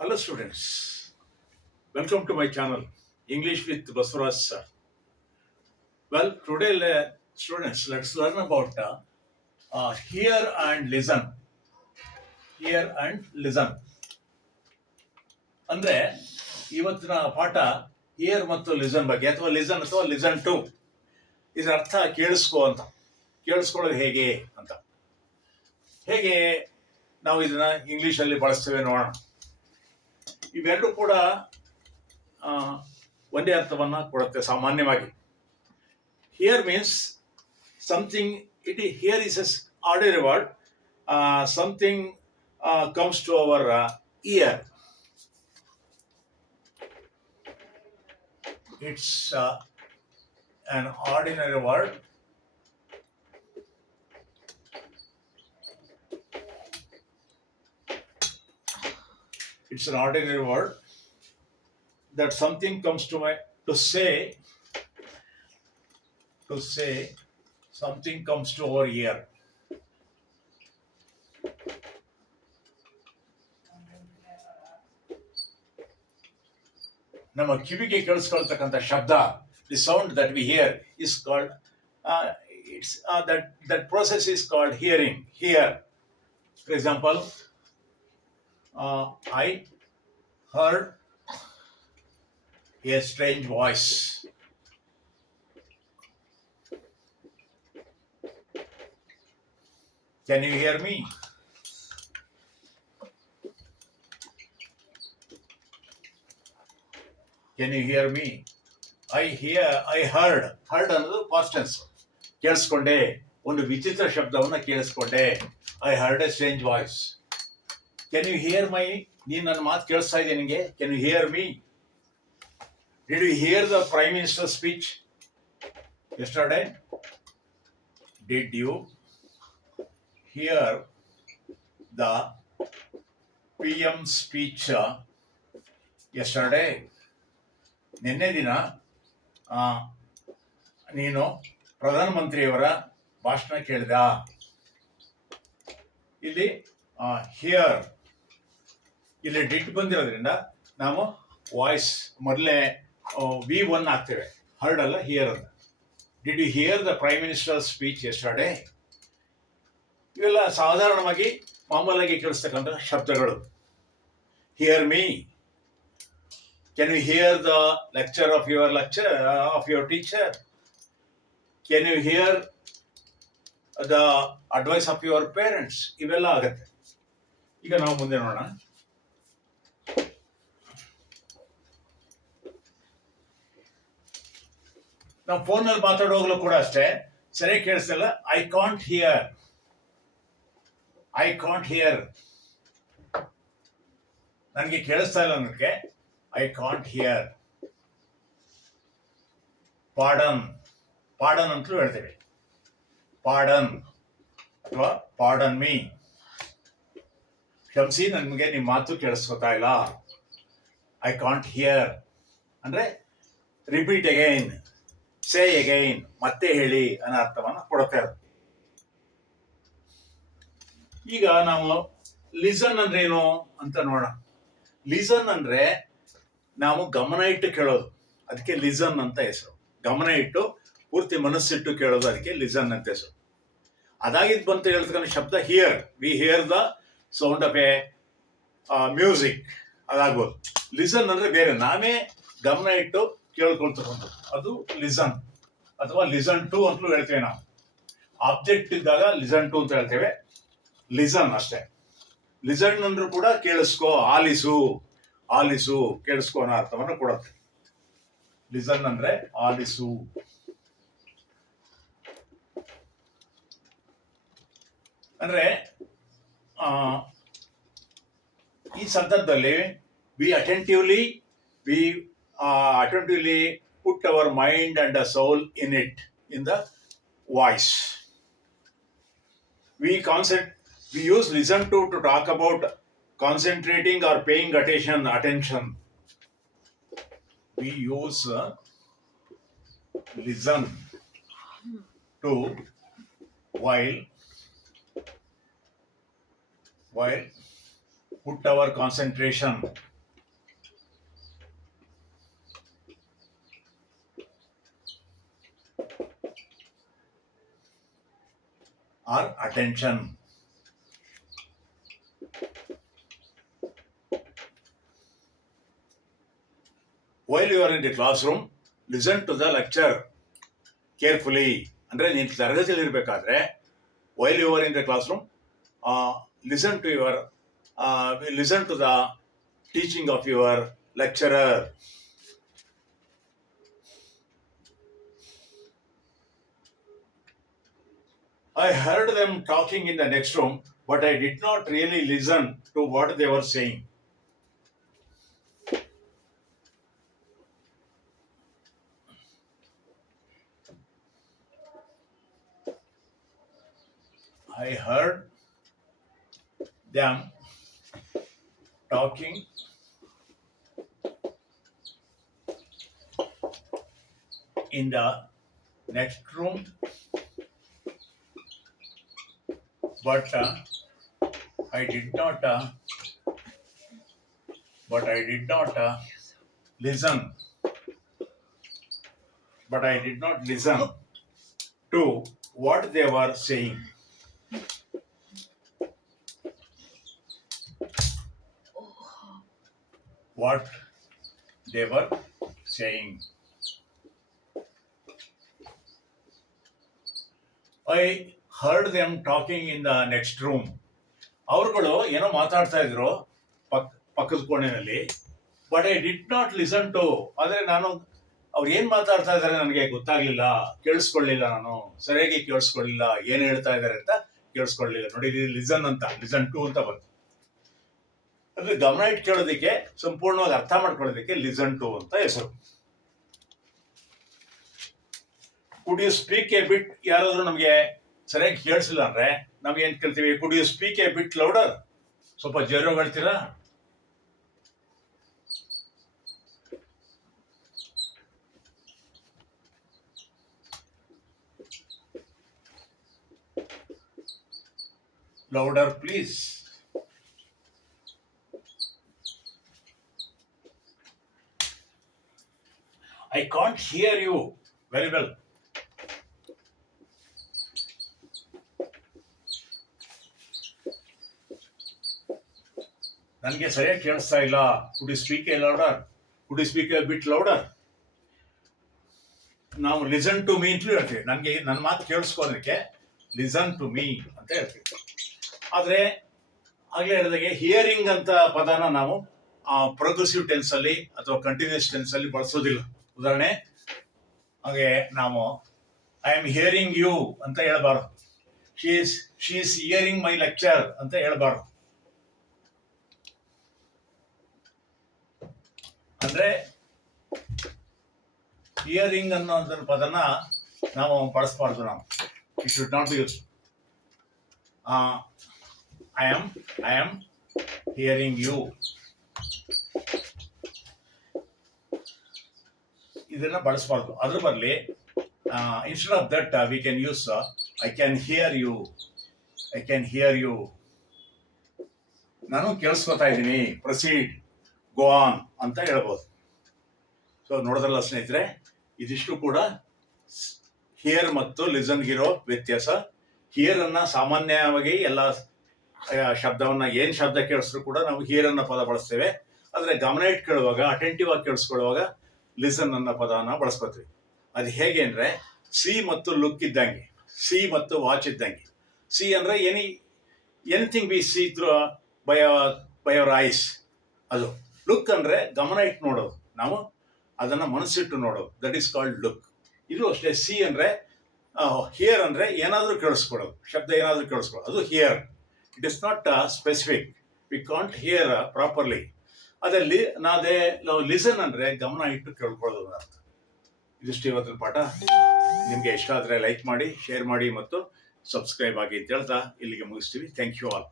Hello students, welcome to my channel English with Baswaraj sir. Well, today students, let's learn about hear and listen. Hear and listen. ಅಂದ್ರೆ ಇವತ್ತಿನ ಪಾಠ ಹಿಯರ್ ಮತ್ತು ಲಿಸನ್ ಬಗ್ಗೆ ಅಥವಾ listen to ಇದರ ಅರ್ಥ ಕೇಳಿಸ್ಕೋ ಅಂತ. ಕೇಳಿಸ್ಕೊಳ್ಳೋದು ಹೇಗೆ ಅಂತ, ಹೇಗೆ ನಾವು ಇದನ್ನ ಇಂಗ್ಲಿಷಲ್ಲಿ ಬಳಸ್ತೇವೆ ನೋಡೋಣ. ಇವೆರಡು ಕೂಡ ಒಂದೇ ಅರ್ಥವನ್ನ ಕೊಡುತ್ತೆ ಸಾಮಾನ್ಯವಾಗಿ. Here means something, here is an ordinary word, something comes to our ear. It's an ordinary word. It's an ordinary word that something comes to my, to say something comes to our ear. ನಮ್ಮ ಕಿವಿಗೆ ಕೇಳಿಸ್ಕೊಳ್ತಕ್ಕಂಥ ಶಬ್ದ, the sound that we hear is called that process is called hearing. Hear. For example, I heard a strange voice. Can you hear me? Can you hear me? I heard ಅನ್ನೋದು past tense. ಕೇಳಿಸ್ಕೊಂಡೆ, ಒಂದು ವಿಚಿತ್ರ ಶಬ್ದವನ್ನ ಕೇಳಿಸ್ಕೊಂಡೆ. I heard a strange voice. Can you hear my, ನೀನು ನನ್ನ ಮಾತು ಕೇಳಿಸ್ತಾ ಇದೆಯಾ ನಿನಗೆ? Can you hear me? Did you hear the Prime Minister's speech yesterday? Did you hear the PM speech yesterday? ನಿನ್ನೆ ದಿನ ನೀನು ಪ್ರಧಾನಮಂತ್ರಿಯವರ ಭಾಷಣ ಕೇಳಿದ. ಇಲ್ಲಿ ಹಿಯರ್, ಇಲ್ಲಿ ಡಿಟ್ ಬಂದಿರೋದ್ರಿಂದ ನಾವು ವಾಯ್ಸ್ ಮೊದಲೇ V1 ಹಾಕ್ತೇವೆ, ಹರ್ಡ್ ಅಲ್ಲ ಹಿಯರ್ ಅಂತ. Did you hear the prime minister speech yesterday? ಇವೆಲ್ಲ ಸಾಧಾರಣವಾಗಿ ಮಾಮೂಲಾಗಿ ಕೇಳಿಸ್ತಕ್ಕಂಥ ಶಬ್ದಗಳು. Hear me. Can you hear the lecture of your teacher? Can you hear the advice of your parents? ಇವೆಲ್ಲ ಆಗತ್ತೆ. ಈಗ ನಾವು ಮುಂದೆ ನೋಡೋಣ. ನಾವು ಫೋನಲ್ಲಿ ಮಾತಾಡುವಾಗಲೂ ಕೂಡ ಅಷ್ಟೇ, ಸರಿಯಾಗಿ ಕೇಳಿಸ್ತಿಲ್ಲ. ಐ ಕಾಂಟ್ ಹಿಯರ್, ನನಗೆ ಕೇಳಿಸ್ತಾ ಇಲ್ಲ ಅನ್ನೋದಕ್ಕೆ I can't hear. ಪಾರ್ಡನ್ ಅಂತಲೂ ಹೇಳ್ತೇವೆ. ಪಾರ್ಡನ್ ಅಥವಾ ಪಾರ್ಡನ್ ಮೀ, ಕ್ಷಮಿಸಿ ನನಗೆ ನಿಮ್ಮ ಮಾತು ಕೇಳಿಸ್ಕೊತಾ ಇಲ್ಲ. ಐ ಕಾಂಟ್ ಹಿಯರ್ ಅಂದ್ರೆ ರಿಪೀಟ್ ಅಗೈನ್, ಸೇ ಅಗೈನ್, ಮತ್ತೆ ಹೇಳಿ ಅನ್ನೋ ಅರ್ಥವನ್ನು ಕೊಡುತ್ತೆ ಅದು. ಈಗ ನಾವು ಲಿಸನ್ ಅಂದ್ರೆ ಏನು ಅಂತ ನೋಡೋಣ. ಲಿಸನ್ ಅಂದ್ರೆ ನಾವು ಗಮನ ಇಟ್ಟು ಕೇಳೋದು, ಅದಕ್ಕೆ ಲಿಸನ್ ಅಂತ ಹೆಸರು. ಗಮನ ಇಟ್ಟು ಪೂರ್ತಿ ಮನಸ್ಸಿಟ್ಟು ಕೇಳೋದು, ಅದಕ್ಕೆ ಲಿಸನ್ ಅಂತ ಹೆಸರು. ಅದಾಗಿದ್ದು ಬಂತು ಹೇಳ್ತಕ್ಕಂಥ ಶಬ್ದ hear. We hear the sound of a music, ಅದಾಗ್ಬೋದು. ಲಿಸನ್ ಅಂದ್ರೆ ಬೇರೆ, ನಾವೇ ಗಮನ ಇಟ್ಟು ಕೇಳ್ಕೊಳ್ತಕ್ಕಂಥದ್ದು, ಅದು ಲಿಸನ್ ಅಥವಾ ಲಿಸನ್ ಟು ಅಂತಲೂ ಹೇಳ್ತೇವೆ ನಾವು. ಆಬ್ಜೆಕ್ಟ್ ಇದ್ದಾಗ ಲಿಸನ್ ಟು ಅಂತ ಹೇಳ್ತೇವೆ. ಲಿಸನ್ ಅಷ್ಟೇ. ಲಿಸನ್ ಅಂದ್ರೂ ಕೂಡ ಕೇಳಿಸ್ಕೋ, ಆಲಿಸು, ಕೇಳಿಸ್ಕೋ ಅನ್ನೋ ಅರ್ಥವನ್ನು ಕೊಡುತ್ತೆ. ಲಿಸನ್ ಅಂದ್ರೆ ಆಲಿಸು. ಅಂದ್ರೆ ಈ ಸಂದರ್ಭದಲ್ಲಿ we attentively put our mind and a soul in the voice. We use listen to talk about concentrating or paying attention. We use listen to while put our concentration or attention. While you are in the classroom, listen to the lecture carefully. ಅಂದ್ರೆ ನೀನು ತರಗತಿಯಲ್ಲಿ ಇರಬೇಕಾದ್ರೆ while you are in the classroom, listen to the teaching of your lecturer. I heard them talking in the next room, but I did not really listen to what they were saying. I heard them talking in the next room, but I did not listen. But I did not listen to what they were saying. What they were saying. I heard them talking in the next room. ಅವರುಗಳು ಏನೋ ಮಾತಾಡ್ತಾ ಇದ್ರು ಪಕ್ಕದ ಕೋಣೆಯಲ್ಲಿ, but I did not listen to. ಆದರೆ ನಾನು ಅವ್ರು ಏನ್ ಮಾತಾಡ್ತಾ ಇದಾರೆ ನನಗೆ ಗೊತ್ತಾಗ್ಲಿಲ್ಲ, ಕೇಳಿಸ್ಕೊಳ್ಳಿಲ್ಲ, ನಾನು ಸರಿಯಾಗಿ ಕೇಳಿಸ್ಕೊಳ್ಳಿಲ್ಲ, ಏನ್ ಹೇಳ್ತಾ ಇದಾರೆ ಅಂತ ಕೇಳಿಸ್ಕೊಳ್ಳಿಲ್ಲ. ನೋಡಿ, ಲಿಸನ್ ಅಂತ, ಲಿಸನ್ ಟು ಅಂತ ಬಂತು. ಅಂದ್ರೆ ಗಮನ ಇಟ್ಟು ಕೇಳೋದಕ್ಕೆ, ಸಂಪೂರ್ಣವಾಗಿ ಅರ್ಥ ಮಾಡ್ಕೊಳ್ಳೋದಕ್ಕೆ ಲಿಸನ್ ಟು ಅಂತ ಹೆಸರು. Could you speak a bit? ಯಾರಾದ್ರೂ ನಮಗೆ ಸರಿಯಾಗಿ ಕೇಳಿಸಿಲ್ಲ ಅಂದ್ರೆ ನಾವ್ ಏನ್ ಕೇಳ್ತೀವಿ? Could you speak a bit louder? ಸ್ವಲ್ಪ ಜೋರಾಗಿ ಹೇಳ್ತೀರಾ? Louder, please. I can't hear you very well. ನನಗೆ ಸರಿಯಾಗಿ ಕೇಳಿಸ್ತಾ ಇಲ್ಲ. Could you speak a louder? Could you speak a bit louder? ನಾವು ಲಿಸನ್ ಟು ಮೀ ಅಂತಲೂ ಹೇಳ್ತೀವಿ. ನನಗೆ ನನ್ನ ಮಾತು ಕೇಳಿಸ್ಕೋದಕ್ಕೆ ಲಿಸನ್ ಟು ಮೀ ಅಂತ ಹೇಳ್ತೀವಿ. ಆದ್ರೆ ಆಗ್ಲೇ ಹೇಳಿದಾಗೆ ಹಿಯರಿಂಗ್ ಅಂತ ಪದನ ನಾವು ಪ್ರೋಗ್ರೆಸಿವ್ ಟೆನ್ಸ್ ಅಲ್ಲಿ ಅಥವಾ ಕಂಟಿನ್ಯೂಸ್ ಟೆನ್ಸ್ ಅಲ್ಲಿ ಬಳಸೋದಿಲ್ಲ. ಉದಾಹರಣೆ ಹಾಗೆ ನಾವು ಐ ಆಮ್ ಹಿಯರಿಂಗ್ ಯು ಅಂತ ಹೇಳ್ಬಾರ್ದು. She is hearing my lecture ಅಂತ ಹೇಳ್ಬಾರ್ದು. ಅಂದ್ರೆ ಹಿಯರಿಂಗ್ ಅನ್ನೋ ಪದನ ನಾವು ಬಳಸಬಾರ್ದು. ನಾವು it should not be use. I am hearing you. ಇದನ್ನ ಬಳಸಬಾರ್ದು. ಅದ್ರ ಬದಲಿ instead of that we can use I can hear you. I can hear you. ನಾನು ಕೇಳಿಸ್ಕೊತಾ ಇದ್ದೀನಿ. ಪ್ರೊಸೀಡ್, ಗೋ ಆನ್ ಅಂತ ಹೇಳ್ಬೋದು. ಸೊ ನೋಡಿದ್ರಲ್ಲ ಸ್ನೇಹಿತರೆ, ಇದಿಷ್ಟು ಕೂಡ ಹಿಯರ್ ಮತ್ತು ಲಿಸನ್ಗಿರೋ ವ್ಯತ್ಯಾಸ. ಹಿಯರ್ ಅನ್ನ ಸಾಮಾನ್ಯವಾಗಿ ಎಲ್ಲ ಶಬ್ದವನ್ನ ಏನ್ ಶಬ್ದ ಕೇಳಿಸ್ರು ಕೂಡ ನಾವು ಹಿಯರ್ ಅನ್ನೋ ಪದ ಬಳಸ್ತೇವೆ. ಆದ್ರೆ ಗಮನ ಇಟ್ಟು ಕೇಳುವಾಗ, ಅಟೆಂಟಿವ್ ಆಗಿ ಕೇಳಿಸ್ಕೊಳ್ಳುವಾಗ ಲಿಸನ್ ಅನ್ನೋ ಪದನ ಬಳಸ್ಕೊತೀವಿ. ಅದು ಹೇಗೆ ಅಂದ್ರೆ ಸಿ ಮತ್ತು ಲುಕ್ ಇದ್ದಂಗೆ, ಸಿ ಮತ್ತು ವಾಚ್ ಇದ್ದಂಗೆ. ಸಿ ಅಂದ್ರೆ anything we C through by our eyes. ಅದು ಲುಕ್ ಅಂದ್ರೆ ಗಮನ ಇಟ್ಟು ನೋಡೋದು, ನಾವು ಅದನ್ನ ಮನಸ್ಸಿಟ್ಟು ನೋಡೋದು. That is called look. ಇದು ಅಷ್ಟೇ. ಸಿ ಅಂದ್ರೆ ಹಿಯರ್ ಅಂದ್ರೆ ಏನಾದ್ರೂ ಕೇಳಿಸ್ಕೊಳ್ಳೋದು, ಶಬ್ದ ಏನಾದ್ರೂ ಕೇಳಿಸ್ಕೊಳ್ಳೋದು, ಅದು here. It is not specific. We can't here properly. ಅದಲ್ಲಿ ನಾವು ಲಿಸನ್ ಅಂದ್ರೆ ಗಮನ ಇಟ್ಟು ಕೇಳ್ಕೊಳ್ಳೋದು ಅರ್ಥ. ಇದಿಷ್ಟು ಇವತ್ತಿನ ಪಾಠ. ನಿಮ್ಗೆ ಇಷ್ಟ ಆದ್ರೆ ಲೈಕ್ ಮಾಡಿ, ಶೇರ್ ಮಾಡಿ ಮತ್ತು ಸಬ್ಸ್ಕ್ರೈಬ್ ಆಗಿ ಅಂತ ಹೇಳ್ತಾ ಇಲ್ಲಿಗೆ ಮುಗಿಸ್ತೀವಿ. Thank you all.